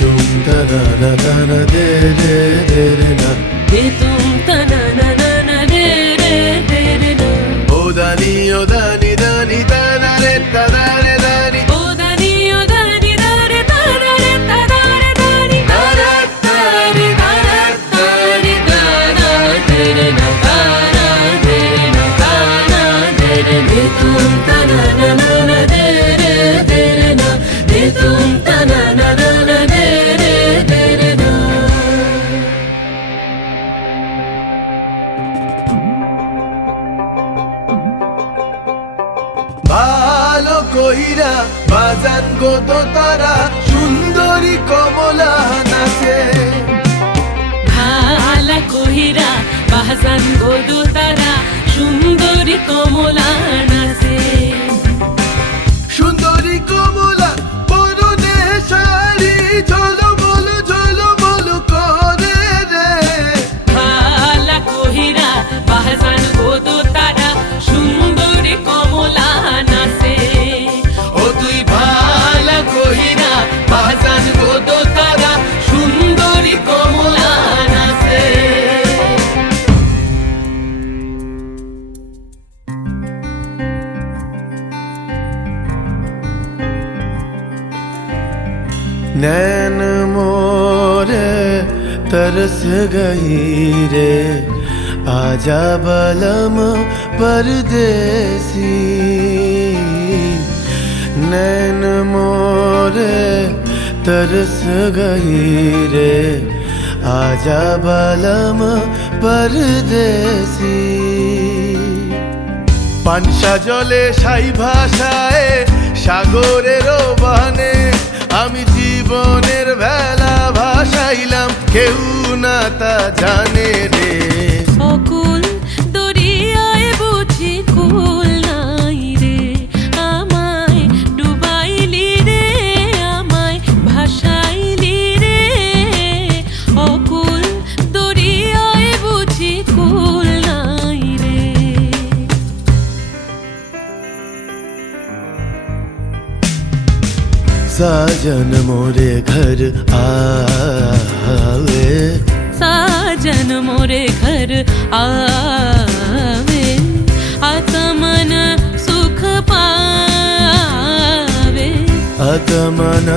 तुम तना ना तना दे रे दे रे ना दे तुम तना ना ना दे रे दे रे ना ओ दानी दानी तना रे तना रे दानी ओ दानी दानी रे तना रे तना रे दानी तारा तारी तारा तारी तारा दे रे ना तारा दे रे ना तारा दे रे दे तुम तना ना ना दे रे ना दे तुम तना ना ना दे रे ना ভালো কইরা বাজান গো তো তারা সুন্দরী কমলা নাচে ভালা কহিরা বাহাজান গোদু তারা সুন্দরী কমলা নাচে সুন্দরী কমলা পরনে শাড়ি ঝলমল করে রে ভালা কহিরা বাহাজান গোদু তারা সুন্দরী কমলা নাচে ও তুই ভালা কইরা বাজান গো তো তারা সুন্দরী কমলা নাচে नैन मोरे तरस गई रे आजा बलम परदेसी नैन मोरे तरस गई रे आजा बलम परदेसी পানসা জলে সাই ভাষায় সাগরের বানে আমি জীবনের ভেলা ভাসাইলাম কেউ না তা জানে রে অকুল দরিয়ায় বুঝি কুল নাই রে আমায় ডুবাইলি রে আমায় ভাসাইলি রে অকুল দরিয়ায় বুঝি কুল নাই রে साजन मोरे घर आवे साजन मोरे घर आवे आत्मन सुख पावे आत्मन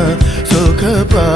सुख पा